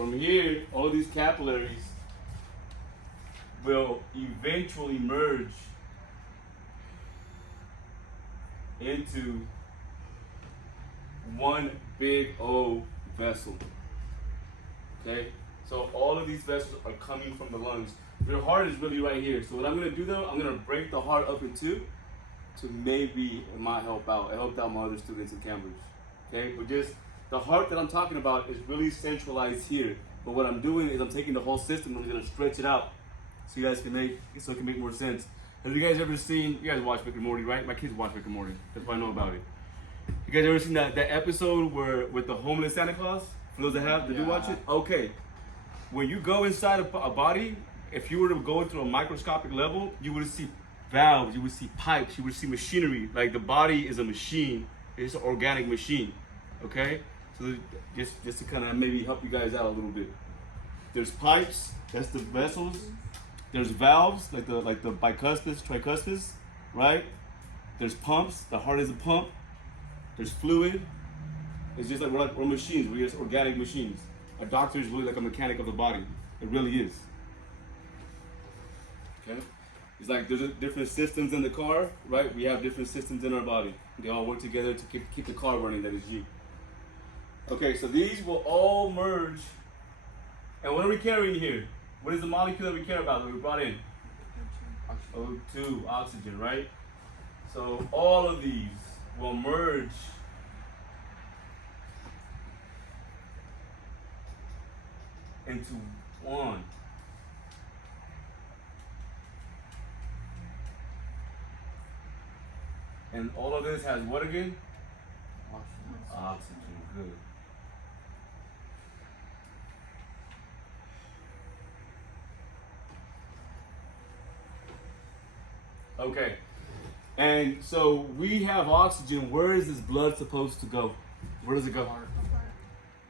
From here, all these capillaries will eventually merge into one big O vessel. Okay? So all of these vessels are coming from the lungs. Your heart is really right here. So what I'm gonna do though, I'm gonna break the heart up in two to maybe it might help out. It helped out my other students in Cambridge. Okay, but just the heart that I'm talking about is really centralized here. But what I'm doing is I'm taking the whole system and I'm gonna stretch it out so you guys can so it can make more sense. Have you guys ever seen, you guys watch Rick and Morty, right? My kids watch Rick and Morty. That's why I know about it. You guys ever seen that episode where with the homeless Santa Claus? For those that have, did you watch it? Okay. When you go inside a body, if you were to go into a microscopic level, you would see valves, you would see pipes, you would see machinery. Like the body is a machine, it's an organic machine. Okay? So just to kind of maybe help you guys out a little bit. There's pipes, that's the vessels. There's valves, like the bicuspids, tricuspids, right? There's pumps, the heart is a pump. There's fluid. It's just like we're machines, we're just organic machines. A doctor is really like a mechanic of the body. It really is. Okay? It's like there's different systems in the car, right? We have different systems in our body. They all work together to keep the car running, that is you. Okay, so these will all merge. And what are we carrying here? What is the molecule that we care about that we brought in? O2, oxygen, right? So all of these will merge into one. And all of this has what again? Oxygen, good. Okay, and so we have oxygen. Where is this blood supposed to go? Where does it go? Heart.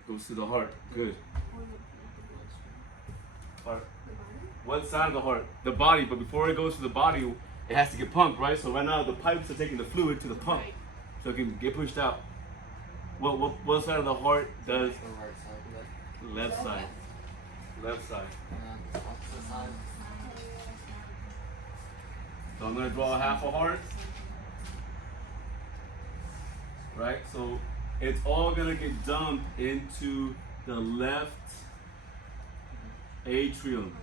Goes to the heart. Good. Heart. What side of the heart? The body. But before it goes to the body, it has to get pumped, right? So right now the pipes are taking the fluid to the pump, so it can get pushed out. What side of the heart does? Left side. Left side. Opposite side. So I'm going to draw half a heart, right? So it's all going to get dumped into the left atrium.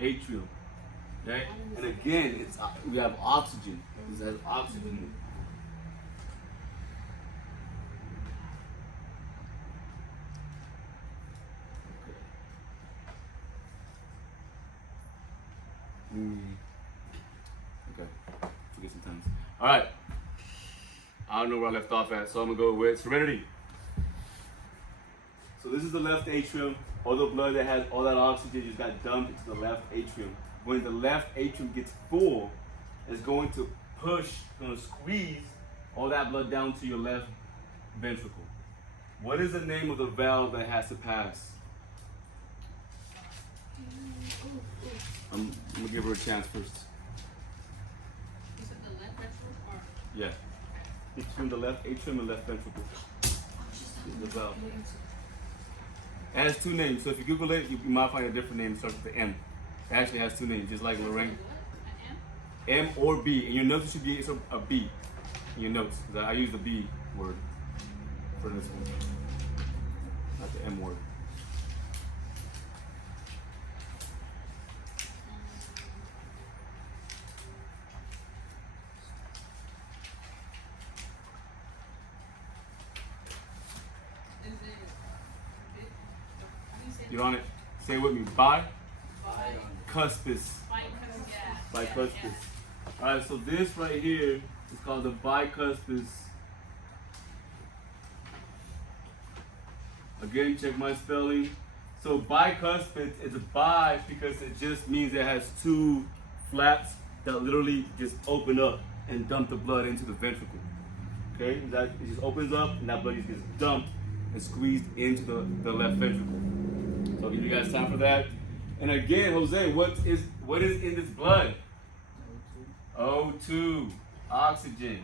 Atrium, okay? And again, we have oxygen. This has oxygen. Okay, forget sometimes. All right, I don't know where I left off at, so I'm gonna go with serenity. So this is the left atrium. All the blood that has all that oxygen just got dumped into the left atrium. When the left atrium gets full, it's going to squeeze all that blood down to your left ventricle. What is the name of the valve that has to pass? I'm gonna give her a chance first. Is it the left ventricle or? Yeah. Between the left atrium and left ventricle. The valve. It has two names, so if you Google it, you might find a different name that starts with the M. It actually has two names, just like Lorraine. M or B. In your notes, it should be a B. In your notes, because I use the B word for this one, not the M word. Get on it. Say it with me. Bicuspid. Bicuspid. All right. So this right here is called the bicuspid. Again, check my spelling. So bicuspid is a bi because it just means it has two flaps that literally just open up and dump the blood into the ventricle. Okay, that it just opens up and that blood just gets dumped and squeezed into the left ventricle. So I'll give you guys time for that. And again, Jose, what is in this blood? O2, oxygen.